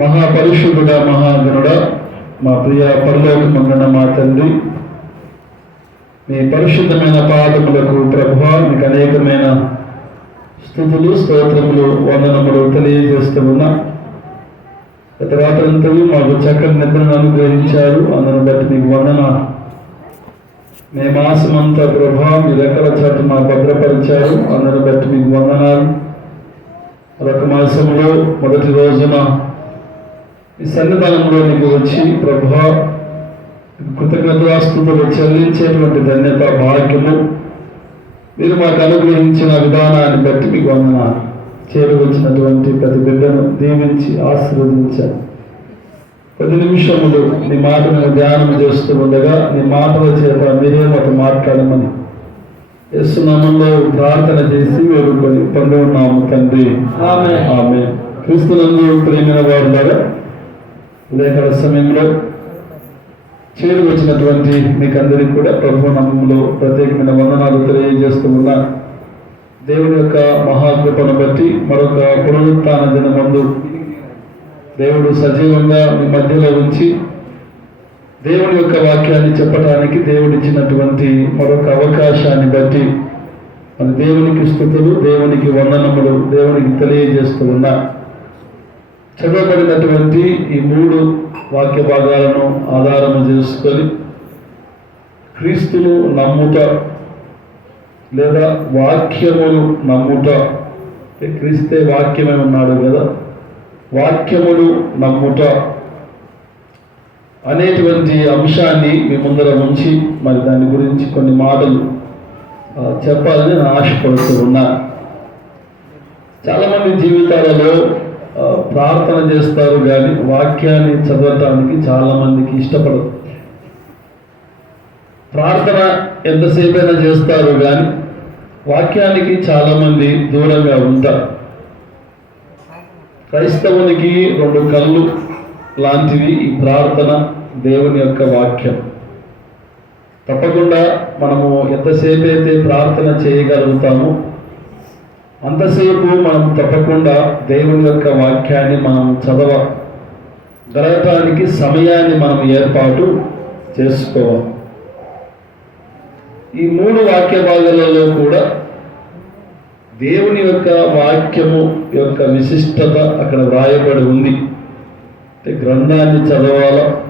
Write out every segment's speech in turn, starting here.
మహాపరిశుద్ధుడా మహాగణుడా మా ప్రియ పరలోకమందున మా తండ్రి. మీ పరిశుద్ధమైన పాదములకు ప్రభు మీకు అనేకమైన స్థుతులు స్తోత్రములు వందనములు తెలియజేస్తున్నా గత రాత్రంతా మాకు చక్కని నిద్రను అనుగ్రహించారు. అందరిని బట్టి మీకు వందన. మే మాసమంతా ప్రభా మీ రెక్కల చాటు మా భద్రపరిచారు అందరిని బట్టి మీకు వందనాలు. మరొక మాసంలో మొదటి రోజున ఈ సన్నిధానంలోనికి వచ్చి ప్రభా కృతజ్ఞతాస్తుతులు చెల్లించేటువంటి ధన్యత భాగ్యము. మీరు మాకు అనుగ్రహించిన విధానాన్ని బట్టి మీకు వందనాలు చేరువచ్చినటువంటి ప్రతి బిడ్డను దీవించి ఆశీర్వదించారు పది నిమిషములు నీ మాటను ధ్యానం చేస్తూ ఉండగా నీ మాటల చేత మీరే మాకు మాట్లాడమని. యస్సునామంలో ప్రార్థన చేసి వేడుకొని పొంది ఉన్నాము తండ్రి. ఆమేన్. ఆమె క్రీస్తునందు ప్రేమైన వారు ఉదయకాల సమయంలో చేరు వచ్చినటువంటి మీకు అందరికీ కూడా ప్రభు నమ్మంలో ప్రత్యేకమైన వందనాలు తెలియజేస్తూ ఉన్నా దేవుని యొక్క మహాకృపను బట్టి మరొక పునరుత్న దినమందు దేవుడు సజీవంగా మీ మధ్యలో ఉంచి దేవుని యొక్క వాక్యాన్ని చెప్పడానికి దేవుడిచ్చినటువంటి మరొక అవకాశాన్ని బట్టి మన దేవునికి స్థుతులు దేవునికి వందనములు దేవునికి తెలియజేస్తూ ఉన్నా చదవబడినటువంటి ఈ మూడు వాక్య భాగాలను ఆధారము చేసుకొని క్రీస్తులు నమ్ముట లేదా వాక్యములు నమ్ముట. క్రీస్తే వాక్యమే ఉన్నాడు కదా? వాక్యములు నమ్ముట అనేటువంటి అంశాన్ని మీ ముందర ఉంచి మరి దాని గురించి కొన్ని మాటలు చెప్పాలని నేను ఆశపడుతూ ఉన్నా. చాలామంది జీవితాలలో ప్రార్థన చేస్తారు కానీ వాక్యాన్ని చదవటానికి చాలామందికి ఇష్టపడదు ప్రార్థన ఎంతసేపైనా చేస్తారు కానీ వాక్యానికి చాలామంది దూరంగా ఉంటారు. క్రైస్తవునికి రెండు కళ్ళు లాంటివి ఈ ప్రార్థన దేవుని యొక్క వాక్యం. తప్పకుండా మనము ఎంతసేపు అయితే ప్రార్థన చేయగలుగుతామో అంతసేపు మనం తప్పకుండా దేవుని యొక్క వాక్యాన్ని మనం చదవ గలగటానికి సమయాన్ని మనం ఏర్పాటు చేసుకోవాలి. ఈ మూడు వాక్య భాగాలలో కూడా దేవుని యొక్క వాక్యము యొక్క విశిష్టత అక్కడ వ్రాయబడి ఉంది. అంటే గ్రంథాన్ని చదవాలా?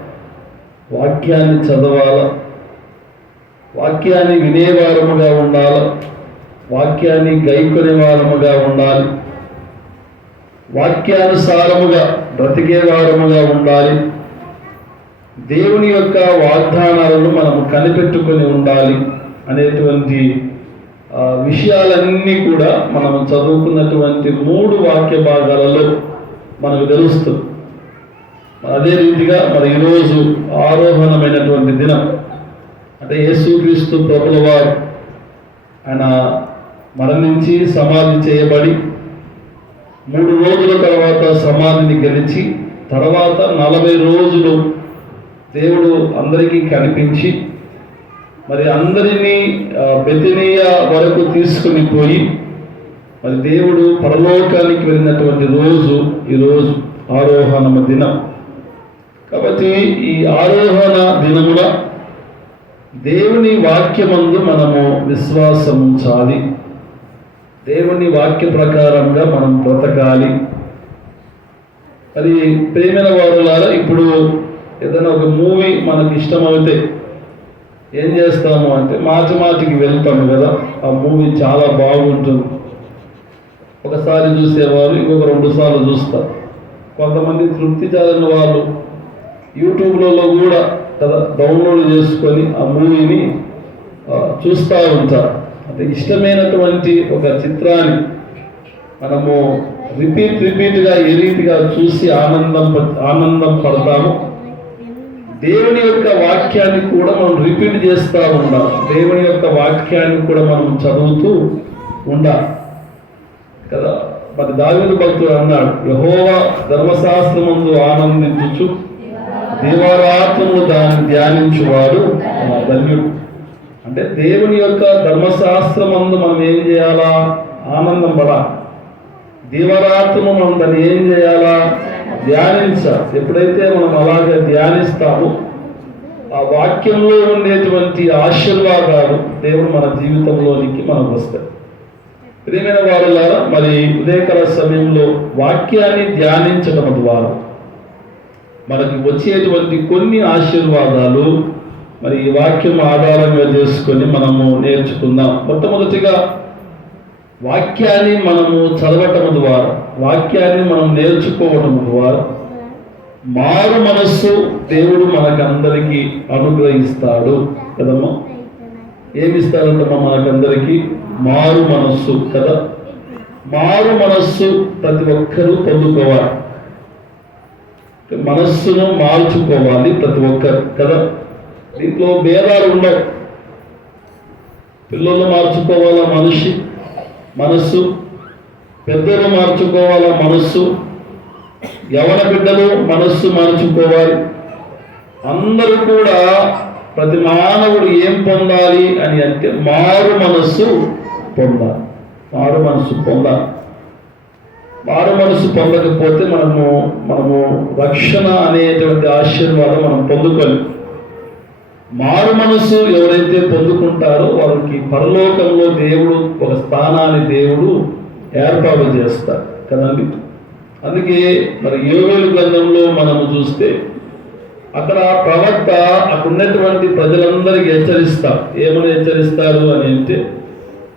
వాక్యాన్ని చదవాలా? వాక్యాన్ని వినేవారముగా ఉండాలి? వాక్యాన్ని గైకొనే వారముగా ఉండాలి. వాక్యానుసారముగా బ్రతికే వారముగా ఉండాలి. దేవుని యొక్క వాగ్దానాలను మనము కనిపెట్టుకొని ఉండాలి అనేటువంటి విషయాలన్నీ కూడా మనం చదువుకున్నటువంటి మూడు వాక్య భాగాలలో మనకు తెలుస్తుంది. అదే రీతిగా మరి ఈరోజు ఆరోహణమైనటువంటి దినం. అంటే యేసుక్రీస్తు ప్రభుల వారు ఆయన మరణించి సమాధి చేయబడి మూడు రోజుల తర్వాత సమాధిని గెలిచి తర్వాత నలభై రోజులు దేవుడు అందరికీ కనిపించి మరి అందరినీ బెతినీయ వరకు తీసుకుని పోయి మరి దేవుడు పరలోకానికి వెళ్ళినటువంటి రోజు ఈరోజు ఆరోహణ దినం. కాబట్టి ఈ ఆరోహణ దినముల దేవుని వాక్యమందు మనము విశ్వాసం ఉంచాలి దేవుని వాక్య ప్రకారంగా మనం బ్రతకాలి. అది ప్రేమైన వారులారా ఇప్పుడు ఏదైనా ఒక మూవీ మనకి ఇష్టమైతే ఏం చేస్తాము అంటే మాటి మాటికి వెళ్తాము కదా ఆ మూవీ చాలా బాగుంటుంది. ఒకసారి చూసేవారు ఇంకొక రెండు సార్లు చూస్తారు. కొంతమంది తృప్తి చెందిన వాళ్ళు యూట్యూబ్లలో కూడా కదా డౌన్లోడ్ చేసుకొని ఆ మూవీని చూస్తూ ఉంటారు. ఇష్టమైనటువంటి ఒక చిత్రాన్ని మనము రిపీట్ రిపీట్గా ఏ రీతిగా చూసి ఆనందం ప- ఆనందం పడతాము. దేవుని యొక్క వాక్యాన్ని కూడా మనం రిపీట్ చేస్తూ ఉండాలి. దేవుని యొక్క వాక్యాన్ని కూడా మనం చదువుతూ ఉండాలి. కదా? మరి దావీదు భక్తుడు అన్నాడు యహోవా ధర్మశాస్త్రముందు ఆనందించు దేవారాత్మము దాన్ని ధ్యానించువాడు ధన్యుడు. అంటే దేవుని యొక్క ధర్మశాస్త్రమందు మనం ఏం చేయాలా? ఆనందం పడాలి దీవరాత్రము మనం దాన్ని ఏం చేయాలా? ధ్యానించాలి. ఎప్పుడైతే మనం అలాగే ధ్యానిస్తామో ఆ వాక్యంలో ఉండేటువంటి ఆశీర్వాదాలు దేవుడు మన జీవితంలోనికి మనకు వస్తాయి. ప్రియమైన వారులారా మరి ఉదయకాల సమయంలో వాక్యాన్ని ధ్యానించడం ద్వారా మనకి వచ్చేటువంటి కొన్ని ఆశీర్వాదాలు మరి ఈ వాక్యం ఆధారంగా చేసుకొని మనము నేర్చుకుందాం. మొట్టమొదటిగా వాక్యాన్ని మనము చదవటం ద్వారా వాక్యాన్ని మనం నేర్చుకోవడం ద్వారా మారు మనస్సు దేవుడు మనకందరికీ అనుగ్రహిస్తాడు కదమ్మా. ఏమిస్తాడంటమ్మా మనకందరికీ? మారు మనస్సు కదా. మారు మనస్సు ప్రతి ఒక్కరూ పొందుకోవాలి. మనస్సును మార్చుకోవాలి ప్రతి ఒక్కరు కదా. దీంట్లో భేదాలు ఉండవు. పిల్లలు మార్చుకోవాలా మనిషి? మనస్సు. పెద్దలు మార్చుకోవాలా మనస్సు? యవన బిడ్డలు మనస్సు మార్చుకోవాలి? అందరూ కూడా ప్రతి మానవుడు ఏం పొందాలి అని అంటే మారు మనస్సు పొందాలి. మారు మనస్సు పొందాలి. మారు మనసు పొందకపోతే మనము మనము రక్షణ అనేటువంటి ఆశీర్వాదం మనం పొందుకోలేము. మారు మనసు ఎవరైతే పొందుకుంటారో వారికి పరలోకంలో దేవుడు ఒక స్థానాన్ని దేవుడు ఏర్పాటు చేస్తారు. కదండి? అందుకే మరి యోగేలు గ్రంథంలో మనము చూస్తే అక్కడ ప్రవక్త అక్కడున్నటువంటి ప్రజలందరికీ హెచ్చరిస్తారు. ఏమని హెచ్చరిస్తారు అని అంటే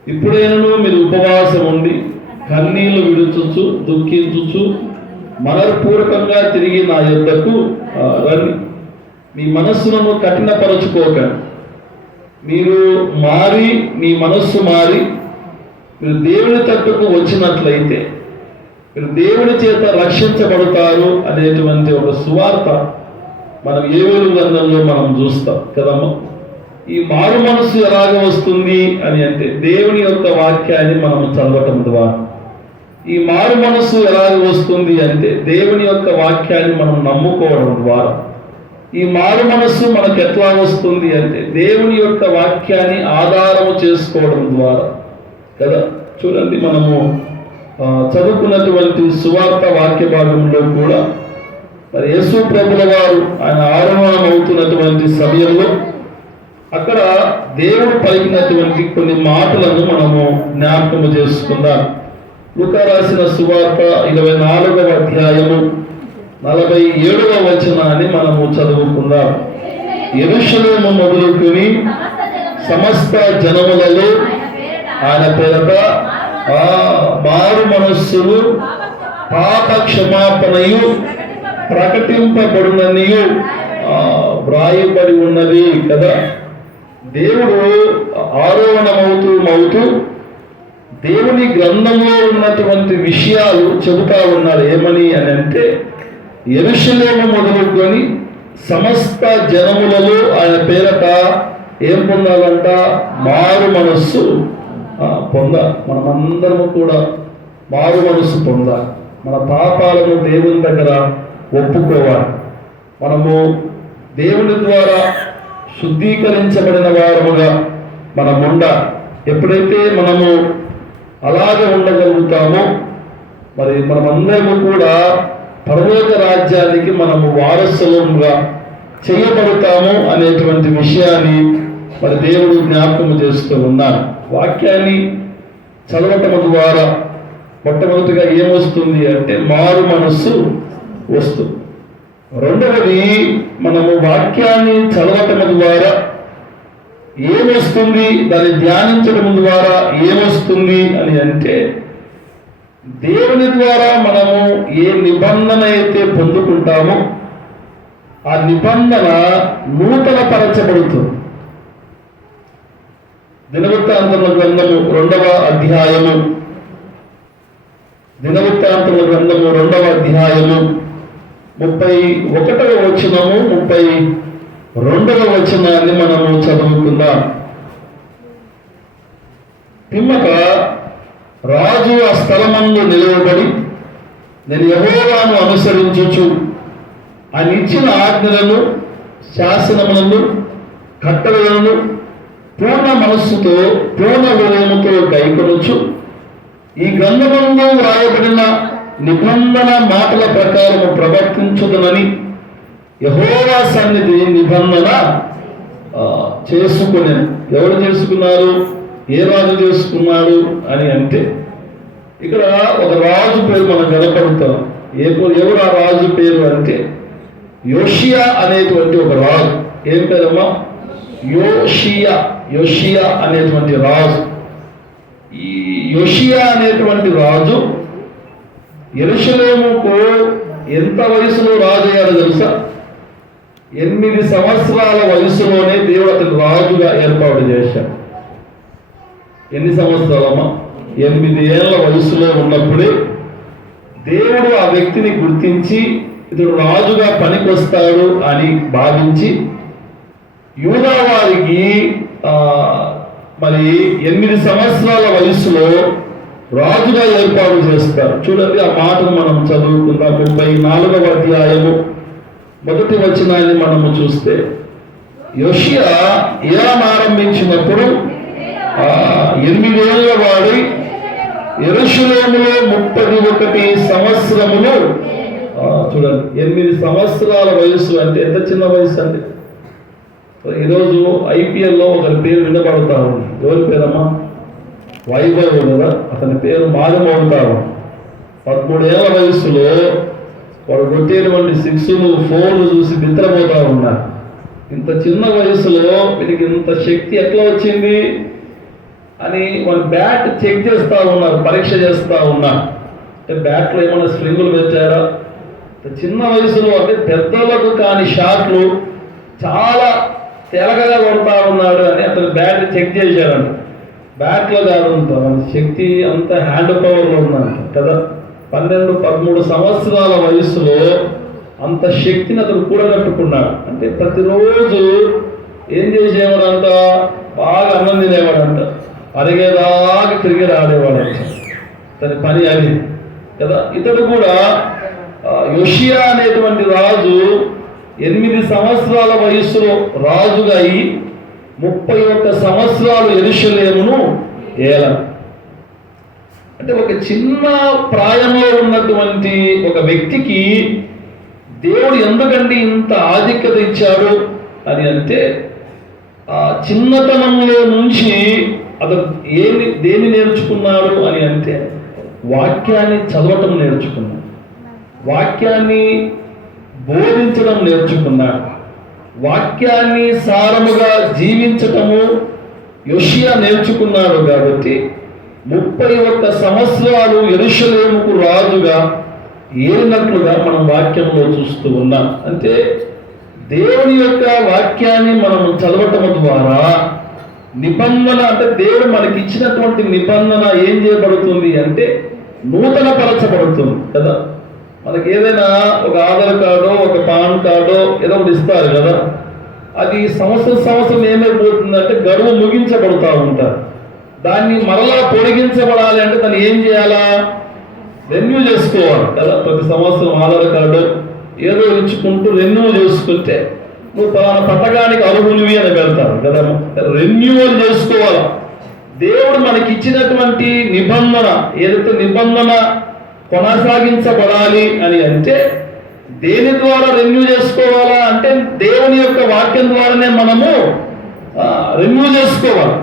ఇప్పుడైనా మీరు ఉపవాసం ఉండి కన్నీళ్ళు విడుచుచు దుఃఖించుచు మనపూర్వకంగా తిరిగి నా యొద్దకు రండి. మీ మనస్సును కఠినపరచుకోక. మీరు మారి మీ మనస్సు మారి మీరు దేవుని తట్టుకు వచ్చినట్లయితే మీరు దేవుని చేత రక్షించబడతారు అనేటువంటి ఒక సువార్త మనం ఏవేలు గ్రంథంలో మనం చూస్తాం కదమ్మా? ఈ మారు మనసు ఎలాగ వస్తుంది అని అంటే దేవుని యొక్క వాక్యాన్ని మనం చదవటం ద్వారా. ఈ మారు మనసు ఎలాగ వస్తుంది అంటే దేవుని యొక్క వాక్యాన్ని మనం నమ్ముకోవడం ద్వారా. ఈ మారు మనస్సు మనకు ఎట్లా వస్తుంది అంటే దేవుని యొక్క వాక్యాన్ని ఆధారము చేసుకోవడం ద్వారా. కదా? చూడండి మనము చదువుకున్నటువంటి సువార్త వాక్య భాగంలో కూడా మరి యేసు ప్రభుల వారు ఆయన ఆరోహణం అవుతున్నటువంటి సమయంలో అక్కడ దేవుడు పలికినటువంటి కొన్ని మాటలను మనము జ్ఞాపకము చేసుకుందాం. లుకా రాసిన సువార్త ఇరవై నాలుగవ అధ్యాయము నలభై ఏడవ వచనాన్ని మనము చదువుకుందాం. ఎరుషలేము మొదలుకొని సమస్త జనములలో ఆయన పేరట ఆ మారు మనస్సులు పాప క్షమాపణయు ప్రకటింపబడుననియు వ్రాయబడి ఉన్నది కదా. దేవుడు ఆరోహణమవుతూ మవుతూ దేవుని గ్రంథంలో ఉన్నటువంటి విషయాలు చెబుతా ఉన్నారు. ఏమని అని అంటే ఎరుషలేము మొదలుకొని సమస్త జనములలో ఆయన పేరట ఏం పొందాలంట? మారు మనస్సు పొంద. మనమందరము కూడా మారు మనస్సు పొంద మన పాపాలను దేవుని దగ్గర ఒప్పుకోవాలి. మనము దేవుని ద్వారా శుద్ధీకరించబడిన వారముగా మనముండ ఎప్పుడైతే మనము అలాగే ఉండగలుగుతామో మరి మనమందరము కూడా పరలోక రాజ్యానికి మనము వారసులంగా చేయబడతాము అనేటువంటి విషయాన్ని మరి దేవుడు జ్ఞాపకం చేస్తూ ఉన్నారు. వాక్యాన్ని చదవటం ద్వారా మొట్టమొదటిగా ఏమొస్తుంది అంటే మారు మనస్సు వస్తుంది రెండవది మనము వాక్యాన్ని చదవటం ద్వారా ఏమొస్తుంది దాన్ని ధ్యానించడం ద్వారా ఏమొస్తుంది అని అంటే దేవుని ద్వారా మనము ఏ నిబంధన అయితే పొందుకుంటామో ఆ నిబంధన నూతన పరచబడుతుంది దినవృత్తాంతముల గ్రంథము రెండవ అధ్యాయము. దినవృత్తాంతముల గ్రంథము రెండవ అధ్యాయము. ముప్పై ఒకటవ వచనము ముప్పై రెండవ వచనాన్ని మనము చదువుకుందాం. పిమ్మక రాజు ఆ స్థలమందు నిలవబడి నేను యహోవాను అనుసరించచ్చు ఆయన ఇచ్చిన ఆజ్ఞలను శాసనములను కట్టలను పూర్ణ మనస్సుతో పూర్ణ హృదయముతో గైకొనొచ్చు ఈ గ్రంథమంలో వ్రాయబడిన నిబంధన మాటల ప్రకారం ప్రవర్తించుదనని యహోవా సన్నిధి నిబంధన చేసుకునే చేసుకుని ఎవరు చేసుకున్నారు? ఏ రాజు చేసుకున్నాడు అని అంటే ఇక్కడ ఒక రాజు పేరు మనం కనపడతాం ఏ ఎవరు ఆ రాజు పేరు అంటే యోషియా అనేటువంటి ఒక రాజు. ఏం పేరమ్మా? యోషియా యోషియా అనేటువంటి రాజు. ఈ యోషియా అనేటువంటి రాజు ఎరుషలేముకు ఎంత వయసులో రాజు తెలుసా? ఎనిమిది సంవత్సరాల వయసులోనే దేవతను రాజుగా ఏర్పాటు చేశాడు. ఎన్ని సంవత్సరాలమ్మా? ఎనిమిది ఏళ్ళ వయసులో ఉన్నప్పుడే దేవుడు ఆ వ్యక్తిని గుర్తించి ఇతడు రాజుగా పనికొస్తాడు అని భావించి యూదావారికి మరి ఎనిమిది సంవత్సరాల వయసులో రాజుగా ఏర్పాటు చేస్తారు. చూడండి ఆ మాటను మనం చదువుకుందాం. ముప్పై నాలుగవ అధ్యాయము మొదటి వచనాన్ని మనము చూస్తే యోషియా ఇలా ఆరంభించినప్పుడు ఎనిమిదేళ్ళ వాడి ఎరుషులేములో ముప్పది ఒకటి సంవత్సరములు. చూడండి ఎనిమిది సంవత్సరాల వయస్సు అంటే ఎంత చిన్న వయసు అండి ఈరోజు ఐపీఎల్లో ఒకరి పేరు వినబడతా ఉంది. ఎవరి పేరమ్మా? వైభవ్ కదా అతని పేరు మాధమవుతారు పదమూడేళ్ళ వయసులో వాడు కొట్టేటువంటి సిక్స్లు ఫోన్లు చూసి నిద్రపోతా ఉన్నారు. ఇంత చిన్న వయసులో వీరికి ఇంత శక్తి ఎట్లా వచ్చింది? అని వాళ్ళు బ్యాట్ చెక్ చేస్తూ ఉన్నారు పరీక్ష చేస్తూ ఉన్నారు. అంటే బ్యాట్లో ఏమైనా స్ప్రింగులు పెట్టారా? చిన్న వయసులో అంటే పెద్దలకు కాని షాట్లు చాలా తెలగగా కొడతా ఉన్నాడు అని అతను బ్యాట్ చెక్ చేశారంట బ్యాట్లో కాదు అంత శక్తి అంత హ్యాండ్ పవర్లో ఉందంట కదా? పన్నెండు పదమూడు సంవత్సరాల వయసులో అంత శక్తిని అతను కూడగట్టుకున్నాడు. అంటే ప్రతిరోజు ఏం చేసేవాడంట? బాగా అన్నం తినేవాడంట. అరిగేదాకా క్రికెట్ ఆడేవాడంట తన పని అది. కదా? ఇతడు కూడా యోషియా అనేటువంటి రాజు ఎనిమిది సంవత్సరాల వయస్సులో రాజుగా అయి ముప్పై ఒక్క సంవత్సరాలు ఎరుషలేమును ఏల అంటే ఒక చిన్న ప్రాయంలో ఉన్నటువంటి ఒక వ్యక్తికి దేవుడు ఎందుకండి ఇంత ఆధిక్యత ఇచ్చాడు అని అంటే ఆ చిన్నతనంలో నుంచి అతను ఏమి దేన్ని నేర్చుకున్నాడు అని అంటే వాక్యాన్ని చదవటం నేర్చుకున్నాడు. వాక్యాన్ని బోధించడం నేర్చుకున్నాడు. వాక్యాన్ని సారముగా జీవించటము యోషియా నేర్చుకున్నాడు కాబట్టి ముప్పై ఒక్క సంవత్సరాలు ఎరుషలేముకు రాజుగా ఏలినట్లుగా మనం వాక్యంలో చూస్తూ ఉన్నాం. అంటే దేవుని యొక్క వాక్యాన్ని మనం చదవటం ద్వారా నిబంధన అంటే దేవుడు మనకి ఇచ్చినటువంటి నిబంధన ఏం చేయబడుతుంది అంటే నూతన పరచబడుతుంది కదా? మనకి ఏదైనా ఒక ఆధార్ కార్డో ఒక పాన్ కార్డో ఏదో ఒకటి ఇస్తారు కదా? అది సంవత్సరం సంవత్సరం ఏమైపోతుందంటే గడువు ముగించబడుతూ ఉంటారు. దాన్ని మరలా పొడిగించబడాలి అంటే దాన్ని ఏం చేయాలా? రెన్యూ చేసుకోవాలి కదా? ప్రతి సంవత్సరం ఆధార్ కార్డు ఏదో ఇచ్చుకుంటూ రెన్యూ చేసుకుంటే నువ్వు పలానా పథకానికి అర్హునివి అని వెళ్తారు కదా. రెన్యూవల్ చేసుకోవాలి? దేవుడు మనకి ఇచ్చినటువంటి నిబంధన ఏదైతే నిబంధన కొనసాగించబడాలి అని అంటే దేని ద్వారా రెన్యూ చేసుకోవాలా అంటే దేవుని యొక్క వాక్యం ద్వారానే మనము రెన్యూ చేసుకోవాలి.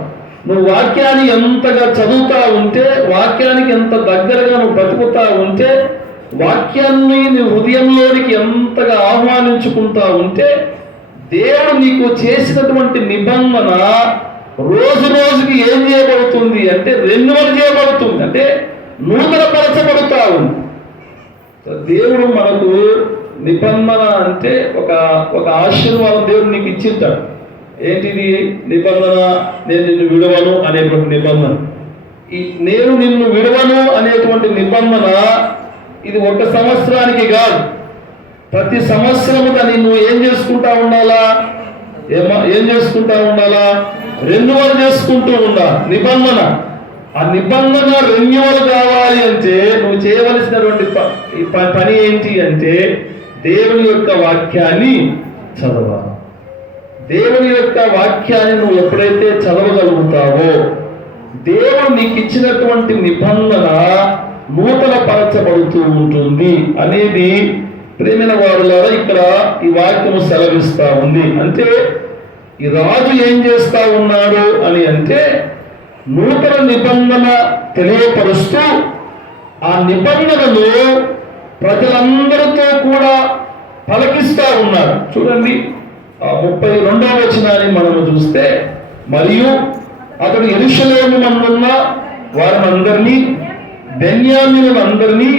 నువ్వు వాక్యాన్ని ఎంతగా చదువుతా ఉంటే వాక్యానికి ఎంత దగ్గరగా నువ్వు బ్రతుకుతా ఉంటే వాక్యాన్ని నీ హృదయంలోనికి ఎంతగా ఆహ్వానించుకుంటా ఉంటే దేవుడు నీకు చేసినటువంటి నిబంధన రోజు రోజుకి ఏం చేయబడుతుంది అంటే రెన్యువల్ చేయబడుతుంది. అంటే నూతనపరచబడుతా ఉంది దేవుడు మనకు నిబంధన అంటే ఒక ఒక ఆశీర్వాదం దేవుడు నీకు ఇచ్చింటాడు. ఏంటిది నిబంధన? నేను నిన్ను విడవను అనేటువంటి నిబంధన. ఈ నేను నిన్ను విడవను అనేటువంటి నిబంధన ఇది ఒక సంవత్సరానికి కాదు. ప్రతి సంవత్సరము దాన్ని నువ్వు ఏం చేసుకుంటా ఉండాలా? ఏమా ఏం చేసుకుంటా ఉండాలా? రెన్యువల్ చేసుకుంటూ ఉండాలి నిబంధన. ఆ నిబంధన రెన్యువల్ కావాలి అంటే నువ్వు చేయవలసినటువంటి పని ఏంటి అంటే దేవుని యొక్క వాక్యాన్ని చదవాలి. దేవుని యొక్క వాక్యాన్ని నువ్వు ఎప్పుడైతే చదవగలుగుతావో దేవుడు నీకు ఇచ్చినటువంటి నిబంధన నూతన పరచబడుతూ ఉంటుంది. అనేది ప్రేమిన వారులారా ఇక్కడ ఈ వాక్యము సెలవిస్తా ఉంది. అంటే ఈ రాజు ఏం చేస్తా ఉన్నాడు అని అంటే నూతన నిబంధన తెలియపరుస్తూ ఆ నిబంధనలు ప్రజలందరితో కూడా పలకిస్తా ఉన్నాడు. చూడండి ఆ ముప్పై రెండవ వచనాన్ని మనము చూస్తే మరియు అతడు ఎరుషలేము మందున్న వారిని అందరినీ అందరినీ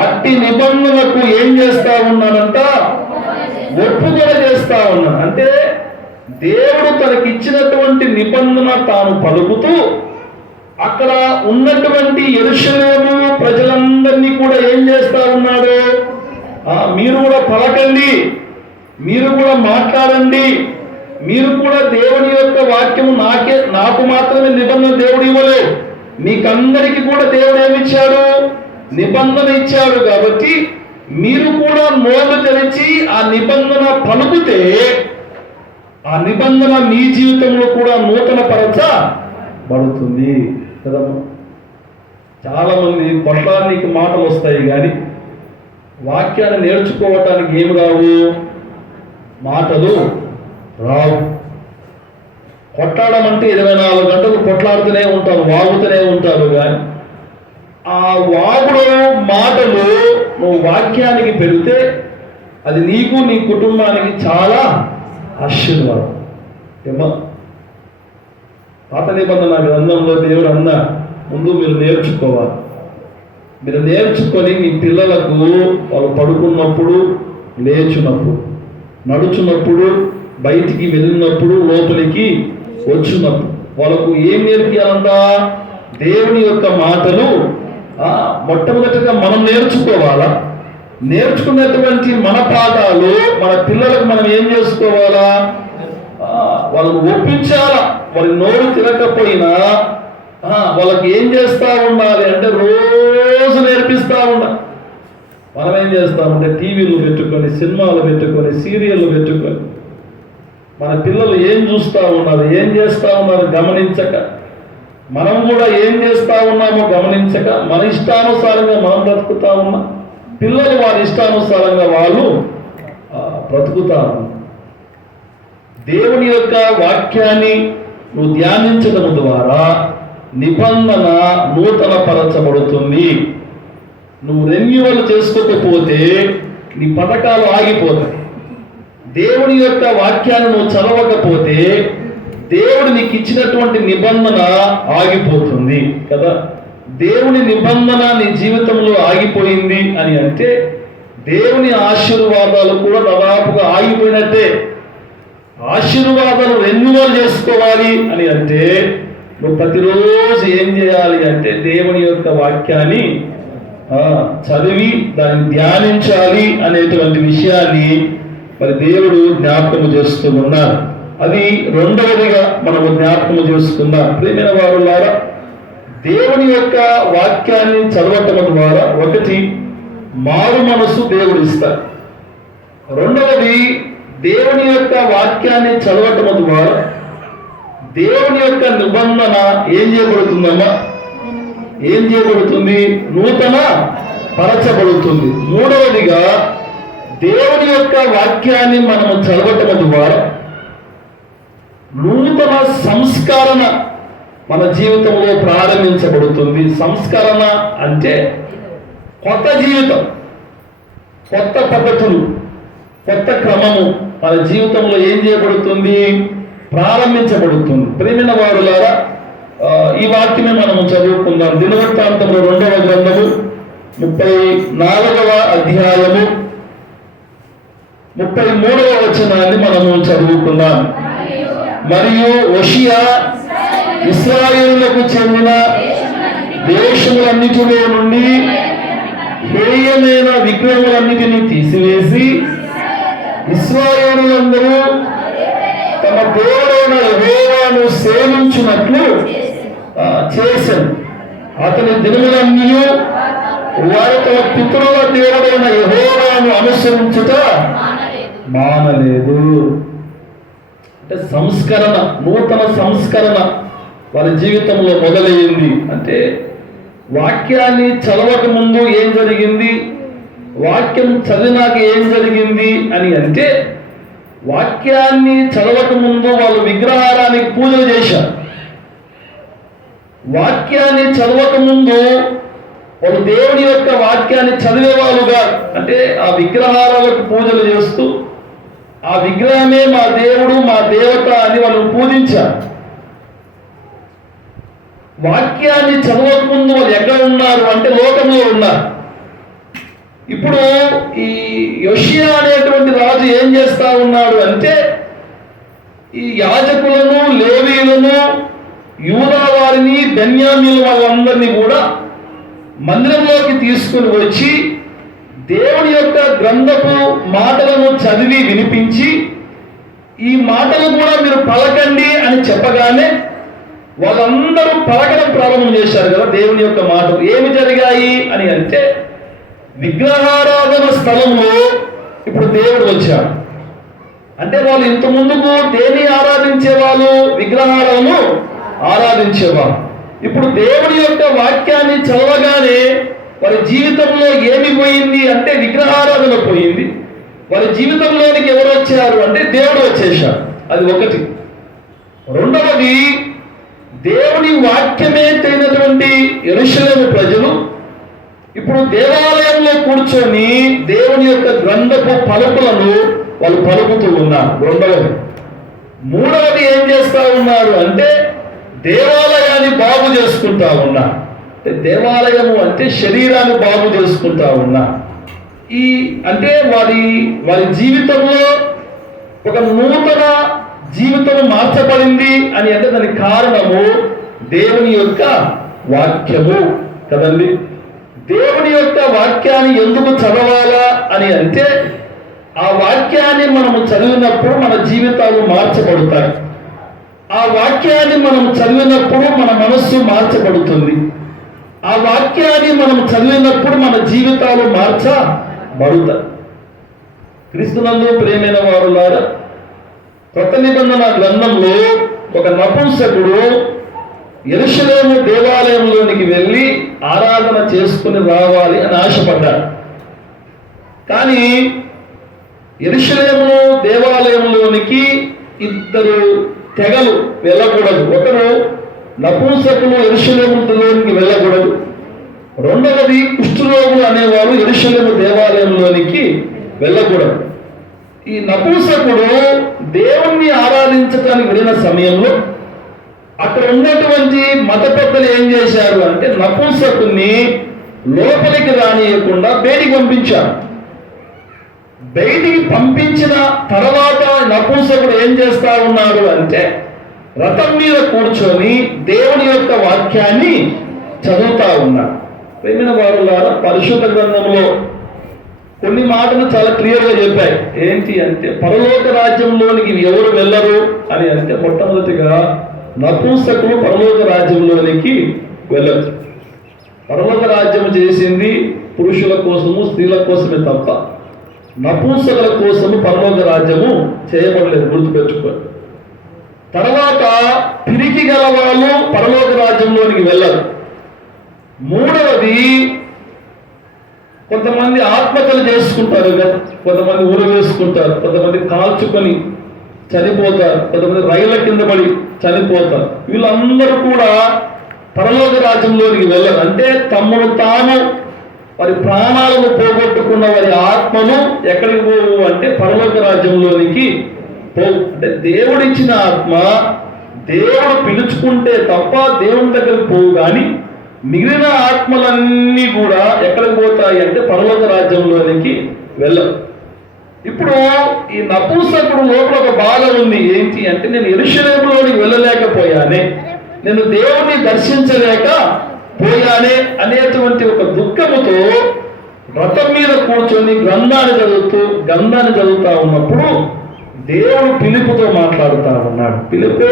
అట్టి నిబంధనలకు ఏం చేస్తా ఉన్నానంట ఒప్పుదల చేస్తా ఉన్నాను అంటే దేవుడు తనకిచ్చినటువంటి నిబంధన తాను పలుకుతూ అక్కడ ఉన్నటువంటి ఎరుషలేము ప్రజలందరినీ కూడా ఏం చేస్తా ఉన్నాడు? మీరు కూడా పలకండి. మీరు కూడా మాట్లాడండి. మీరు కూడా దేవుని యొక్క వాక్యము నాకే నాకు మాత్రమే నిబంధన దేవుడు ఇవ్వలేదు. మీకందరికీ కూడా దేవుడు ఏమిచ్చాడు నిబంధన ఇచ్చాడు కాబట్టి మీరు కూడా నోరు తెరిచి ఆ నిబంధన పలుకుతే ఆ నిబంధన మీ జీవితంలో కూడా నూతన పరచబడుతుంది కదమ్మా చాలా మంది కొట్లానికి మాటలు వస్తాయి కానీ వాక్యాన్ని నేర్చుకోవటానికి ఏమి రావు? మాటలు రావు. కొట్లాడమంటే ఇరవై నాలుగు గంటలు కొట్లాడుతూనే ఉంటారు వాగుతూనే ఉంటారు కానీ ఆ వాగుడు మాటలు నువ్వు వాక్యానికి పెడితే అది నీకు నీ కుటుంబానికి చాలా ఆశీర్వాదం. ఏమో పాత నిబంధన గ్రంథంలో దేవుడు అన్న ముందు మీరు నేర్చుకోవాలి. మీరు నేర్చుకొని మీ పిల్లలకు వాళ్ళు పడుకున్నప్పుడు లేచినప్పుడు నడుచున్నప్పుడు బయటికి వెళ్ళినప్పుడు లోపలికి వచ్చినప్పుడు వాళ్ళకు ఏం నేర్పియాలంట? దేవుని యొక్క మాటలు మొట్టమొదటిగా మనం నేర్చుకోవాలా? నేర్చుకున్నటువంటి మన పాఠాలు మన పిల్లలకు మనం ఏం చేసుకోవాలా? వాళ్ళని ఒప్పించాలా? వాళ్ళ నోరు తిరగకపోయినా వాళ్ళకి ఏం చేస్తూ ఉండాలి అంటే రోజు నేర్పిస్తూ ఉండాలి. మనం ఏం చేస్తామంటే టీవీలు పెట్టుకొని సినిమాలు పెట్టుకొని సీరియళ్ళు పెట్టుకొని మన పిల్లలు ఏం చూస్తూ ఉన్నారు ఏం చేస్తూ ఉన్నారు గమనించక మనం కూడా ఏం చేస్తా ఉన్నామో గమనించక మన ఇష్టానుసారంగా మనం బ్రతుకుతా ఉన్నాం పిల్లలు వారి ఇష్టానుసారంగా వాళ్ళు బ్రతుకుతా దేవుని యొక్క వాక్యాన్ని నువ్వు ధ్యానించడం ద్వారా నిబంధన నూతన పరచబడుతుంది నువ్వు రెన్యువల్ చేసుకోకపోతే నీ పథకాలు ఆగిపోతాయి. దేవుని యొక్క వాక్యాన్ని నువ్వు చదవకపోతే దేవుడు నీకు ఇచ్చినటువంటి నిబంధన ఆగిపోతుంది కదా? దేవుని నిబంధన నీ జీవితంలో ఆగిపోయింది అని అంటే దేవుని ఆశీర్వాదాలు కూడా దాదాపుగా ఆగిపోయినట్టే. ఆశీర్వాదాలు రెన్యువల్ చేసుకోవాలి అని అంటే నువ్వు ప్రతిరోజు ఏం చేయాలి అంటే దేవుని యొక్క వాక్యాన్ని చదివి దాన్ని ధ్యానించాలి అనేటువంటి విషయాన్ని మరి దేవుడు జ్ఞాపకం చేస్తూ ఉన్నారు అది రెండవదిగా మనము జ్ఞాపకం చేసుకుందాం. ప్రేమైన వారు దేవుని యొక్క వాక్యాన్ని చదవటం ద్వారా ఒకటి మారు మనసు దేవుడు ఇస్తారు రెండవది దేవుని యొక్క వాక్యాన్ని చదవటం ద్వారా దేవుని యొక్క నిబంధన ఏం చేయబడుతుందమ్మా? ఏం చేయబడుతుంది? నూతన పరచబడుతుంది. మూడవదిగా దేవుని యొక్క వాక్యాన్ని మనము చదవటం ద్వారా నూతన సంస్కరణ మన జీవితంలో ప్రారంభించబడుతుంది. సంస్కరణ అంటే కొత్త జీవితం కొత్త పద్ధతులు కొత్త క్రమము మన జీవితంలో ఏం చేయబడుతుంది? ప్రారంభించబడుతుంది. ప్రేమిన వారులారా ఈ వాక్యమే మనము చదువుకుందాం. దినవృత్తాంతంలో రెండవ గ్రంథము ముప్పై నాలుగవ అధ్యాయము ముప్పై మూడవ వచనాన్ని మనము చదువుకుందాం. మరియు ఒషియా ఇస్రాయేలులకు చెందిన దేశములన్నిటిలో నుండి హేయమైన విగ్రహములన్నిటిని తీసివేసి ఇస్రాయేలులందరూ తమ దేవుడైన యెహోవాను సేవించినట్లు చేశారు. చేశాను అతని దినములన్నీ వారి తమ పితృల దేవుడైన యెహోవాను అనుసరించుట మానలేదు. అంటే సంస్కరణ నూతన సంస్కరణ వారి జీవితంలో మొదలయ్యింది. అంటే వాక్యాన్ని చదవక ముందు ఏం జరిగింది? వాక్యం చదివినాక ఏం జరిగింది అని అంటే వాక్యాన్ని చదవక ముందు వాళ్ళు విగ్రహారానికి పూజలు చేశారు. వాక్యాన్ని చదవక ముందు వాళ్ళు దేవుని యొక్క వాక్యాన్ని చదివేవాళ్ళుగా అంటే ఆ విగ్రహాలకు పూజలు చేస్తూ ఆ విగ్రహమే మా దేవుడు మా దేవత అని వాళ్ళు పూజించారు. వాక్యాన్ని చదవకముందు వాళ్ళు ఎక్కడ ఉన్నారు అంటే లోకంలో ఉన్నారు. ఇప్పుడు ఈ యోషియా అనేటువంటి రాజు ఏం చేస్తా ఉన్నాడు అంటే ఈ యాజకులను లేవీలను యూదా వారిని బెన్యామీల వాళ్ళందరినీ కూడా మందిరంలోకి తీసుకుని వచ్చి దేవుని యొక్క గ్రంథపు వినిపించి ఈ మాటలు కూడా మీరు పలకండి అని చెప్పగానే వాళ్ళందరూ పలకడం ప్రారంభం చేశారు కదా దేవుని యొక్క మాటలు. ఏమి జరిగాయి అని అంటే విగ్రహారాధన స్థలంలో ఇప్పుడు దేవుడు వచ్చాడు. అంటే వాళ్ళు ఇంత ముందుకు దేని ఆరాధించే వాళ్ళు విగ్రహాలను ఆరాధించేవారు ఇప్పుడు దేవుడి యొక్క వాక్యాన్ని చదవగానే వారి జీవితంలో ఏమి పోయింది అంటే విగ్రహారాధన పోయింది. వారి జీవితంలోనికి ఎవరు వచ్చారు అంటే దేవుడు వచ్చేసాడు అది ఒకటి. రెండవది దేవుని వాక్యమే తెలియనటువంటి ఎరుషలేము ప్రజలు ఇప్పుడు దేవాలయంలో కూర్చొని దేవుని యొక్క గ్రంథపు పలుకులను వాళ్ళు పలుకుతూ ఉన్నారు. రెండవది. మూడవది ఏం చేస్తా ఉన్నారు అంటే దేవాలయాన్ని బాగు చేసుకుంటా ఉన్నా దేవాలయము అంటే శరీరాన్ని బాగు చేసుకుంటా ఉన్నా ఈ అంటే వారి వారి జీవితంలో ఒక నూతన జీవితం మార్చబడింది అని అంటే దానికి కారణము దేవుని యొక్క వాక్యము కదండి. దేవుని యొక్క వాక్యాన్ని ఎందుకు చదవాలా అని అంటే ఆ వాక్యాన్ని మనము చదివినప్పుడు మన జీవితాలు మార్చబడతాయి. ఆ వాక్యాన్ని మనం చదివినప్పుడు మన మనస్సు మార్చబడుతుంది. ఆ వాక్యాన్ని మనం చదివినప్పుడు మన జీవితాలు మార్చ మరుత క్రీస్తునందు ప్రేమైన వారులారా కొత్త నిబంధన గ్రంథంలో ఒక నపుంసకుడు ఎరుషలేము దేవాలయంలోనికి వెళ్ళి ఆరాధన చేసుకుని రావాలి అని ఆశపడ్డాడు. కానీ ఎరుషలేము దేవాలయంలోనికి ఇద్దరు తెగలు వెళ్ళకూడదు. ఒకరు నపుంసకులు ఎరుషలేములోనికి వెళ్ళకూడదు. రెండవది కుష్ఠరోగులు అనేవారు ఎరుశలము దేవాలయంలోనికి వెళ్ళకూడదు. ఈ నపుంసకుడు దేవుణ్ణి ఆరాధించడానికి వెళ్ళిన సమయంలో అక్కడ ఉన్నటువంటి మత పెద్దలు ఏం చేశారు అంటే నపుంసకుని లోపలికి రానియకుండా బయటికి పంపించారు. బయటికి పంపించిన తర్వాత నపుంసకుడు ఏం చేస్తా ఉన్నాడు అంటే రథం మీద కూర్చొని దేవుని యొక్క వాక్యాన్ని చదువుతా ఉన్నాడు. ప్రేమిన వారులారా పరిశుద్ధ గ్రంథంలో కొన్ని మాటలు చాలా క్లియర్గా చెప్పాయి. ఏంటి అంటే పరలోక రాజ్యంలోనికి ఎవరు వెళ్ళరు అని అంటే మొట్టమొదటిగా నపుంసకులు పరలోక రాజ్యంలోనికి వెళ్ళరు. పరలోక రాజ్యం చేసింది పురుషుల కోసము స్త్రీల కోసమే తప్ప నపుంసకుల కోసము పరలోక రాజ్యము చేయబడలేదు గుర్తుపెట్టుకోండి. తర్వాత పిరికి గల వాళ్ళు పరలోక రాజ్యంలోనికి వెళ్ళరు. మూడవది కొంతమంది ఆత్మహత్యలు చేసుకుంటారు కదా కొంతమంది ఊర వేసుకుంటారు కొంతమంది కాల్చుకొని చనిపోతారు కొంతమంది రైళ్ళ కింద పడి చనిపోతారు. వీళ్ళందరూ కూడా పరలోక రాజ్యంలోనికి వెళ్ళరు. అంటే తమను తాము వారి ప్రాణాలను పోగొట్టుకున్న వారి ఆత్మను ఎక్కడికి పోవు అంటే పరలోక రాజ్యంలోనికి పోవు. అంటే దేవుడిచ్చిన ఆత్మ దేవుడు పిలుచుకుంటే తప్ప దేవుని దగ్గరికి పోవు. కానీ మిగిలిన ఆత్మలన్నీ కూడా ఎక్కడికి పోతాయి అంటే పర్వత రాజ్యంలోనికి వెళ్ళవు. ఇప్పుడు ఈ నపుంసకుడు లోపల ఒక బాధ ఉంది. ఏంటి అంటే నేను ఎరుషలేములోనికి వెళ్ళలేకపోయానే నేను దేవుణ్ణి దర్శించలేక పోయానే అనేటువంటి ఒక దుఃఖముతో రథం మీద కూర్చొని గ్రంథాన్ని చదువుతూ గంధాన్ని చదువుతా ఉన్నప్పుడు దేవుడు పిలుపుతో మాట్లాడుతా ఉన్నాడు. పిలుపు!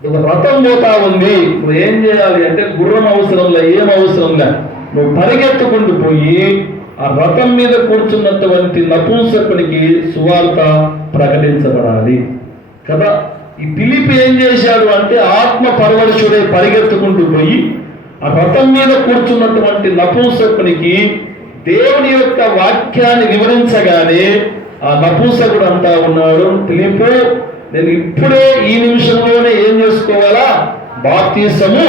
ఒక రథం పోతా ఉంది. నువ్వు ఏం చేయాలి అంటే గుర్రం అవసరంలే ఏం అవసరంలే నువ్వు పరిగెత్తుకుంటూ పోయి ఆ రథం మీద కూర్చున్నటువంటి నపూంసకునికి సువార్త ప్రకటించబడాలి. కదా? ఈ పిలిపి ఏం చేశాడు అంటే ఆత్మ పరవరుషుడే పరిగెత్తుకుంటూ పోయి ఆ రథం మీద కూర్చున్నటువంటి నపూంసకునికి దేవుని యొక్క వాక్యాన్ని వివరించగానే ఆ నపూంసకుడు అంటా ఉన్నాడు పిలిపు నేను ఇప్పుడే ఈ నిమిషంలోనే బాప్తీసము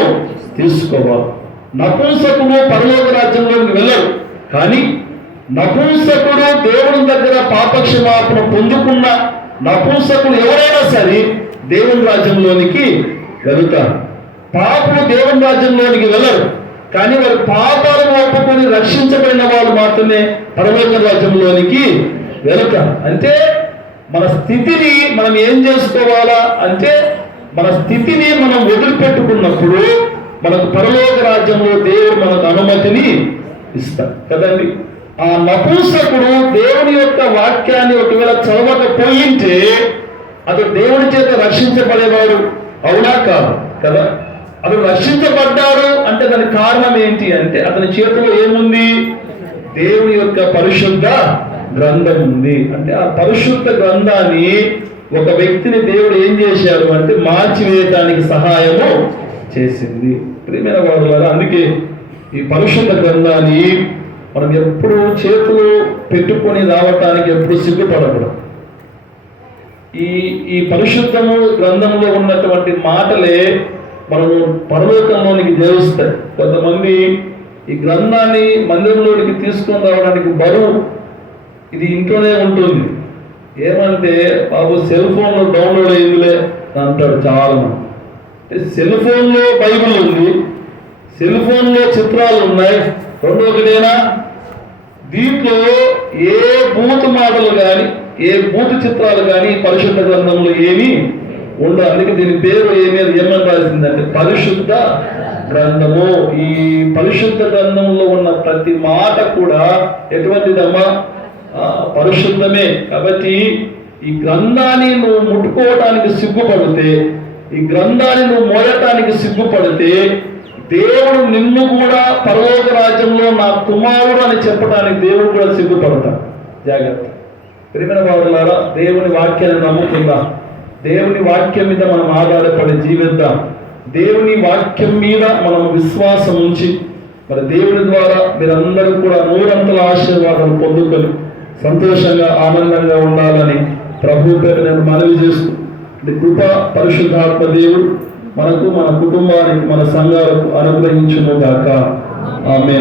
తీసుకోవాలి నపుంసకుడు పరలోక రాజ్యంలోకి వెళ్ళరు కానీ నపుంసకుడు దేవుని దగ్గర పాపక్షమాపణ పొందుకున్న నపుంసకుడు ఎవరైనా సరే దేవుని రాజ్యంలోనికి వెళుతారు. పాపలు దేవుని రాజ్యంలోనికి వెళ్ళరు. కానీ వారు పాపాలను ఒప్పుకొని రక్షించబడిన వాళ్ళు మాత్రమే పరలోక రాజ్యంలోనికి వెళతారు. అంటే మన స్థితిని మనం ఏం చేసుకోవాలా? అంటే మన స్థితిని మనం వదిలిపెట్టుకున్నప్పుడు మనకు పరలోక రాజ్యంలో దేవుడు మనకు అనుమతిని ఇస్తాడు. కదండి? ఆ నపూంసకుడు దేవుని యొక్క వాక్యాన్ని ఒకవేళ చదవకపోయింటే అతడు దేవుని చేత రక్షించబడేవాడు. అవునా కాదు? కదా? అతను రక్షించబడ్డాడు అంటే దానికి కారణం ఏంటి అంటే అతని చేతిలో ఏముంది? దేవుని యొక్క పరిశుద్ధ గ్రంథం ఉంది. అంటే ఆ పరిశుద్ధ గ్రంథాన్ని ఒక వ్యక్తిని దేవుడు ఏం చేశారు అంటే మార్చివేయటానికి సహాయము చేసింది. ప్రియమైన వాడు అందుకే ఈ పరిశుద్ధ గ్రంథాన్ని మనం ఎప్పుడు చేతులు పెట్టుకొని రావటానికి ఎప్పుడు సిగ్గుపడకూడదు. ఈ ఈ పరిశుద్ధము గ్రంథంలో ఉన్నటువంటి మాటలే మనము పరలోకంలోనికి చేరుస్తాయి కొంతమంది ఈ గ్రంథాన్ని మందిరంలోనికి తీసుకొని రావడానికి బరువు ఇది ఇంట్లోనే ఉంటుంది. ఏమంటే బాబు సెల్ ఫోన్లో డౌన్లోడ్ అయిందిలే అంటాడు చాలా మంది అంటే సెల్ ఫోన్లో బైబిల్ ఉంది సెల్ ఫోన్లో చిత్రాలు ఉన్నాయి రెండు ఒకటేనా? దీంట్లో ఏ బూత్ మాటలు కానీ ఏ బూతు చిత్రాలు కానీ పరిశుద్ధ గ్రంథంలో ఏమీ ఉండవు. అందుకే దీని పేరు ఏమీ ఏమని రాసిందంటే పరిశుద్ధ గ్రంథము. ఈ పరిశుద్ధ గ్రంథంలో ఉన్న ప్రతి మాట కూడా ఎటువంటిదమ్మా? పరిశుద్ధమే. కాబట్టి ఈ గ్రంథాన్ని నువ్వు ముట్టుకోవటానికి సిగ్గుపడితే ఈ గ్రంథాన్ని నువ్వు మోయటానికి సిగ్గుపడితే దేవుడు నిన్ను కూడా పరలోక రాజ్యంలో నా కుమారుడు అని చెప్పడానికి దేవుడు కూడా సిగ్గుపడతాడు. జాగ్రత్త. ప్రిమిన వాళ్ళారా దేవుని వాక్యాన్ని నమ్ముకుందాం. దేవుని వాక్యం మీద మనం ఆధారపడి జీవిద్దాం. దేవుని వాక్యం మీద మనం విశ్వాసం ఉంచి మరి దేవుని ద్వారా మీరందరూ కూడా నూరంతల ఆశీర్వాదం పొందుకొని సంతోషంగా ఆనందంగా ఉండాలని ప్రభు పేరు నేను మనవి చేస్తూ కృప పరిశుద్ధాత్మ దేవుడు మనకు మన కుటుంబానికి మన సంఘాలకు అనుగ్రహించును గాక ఆమె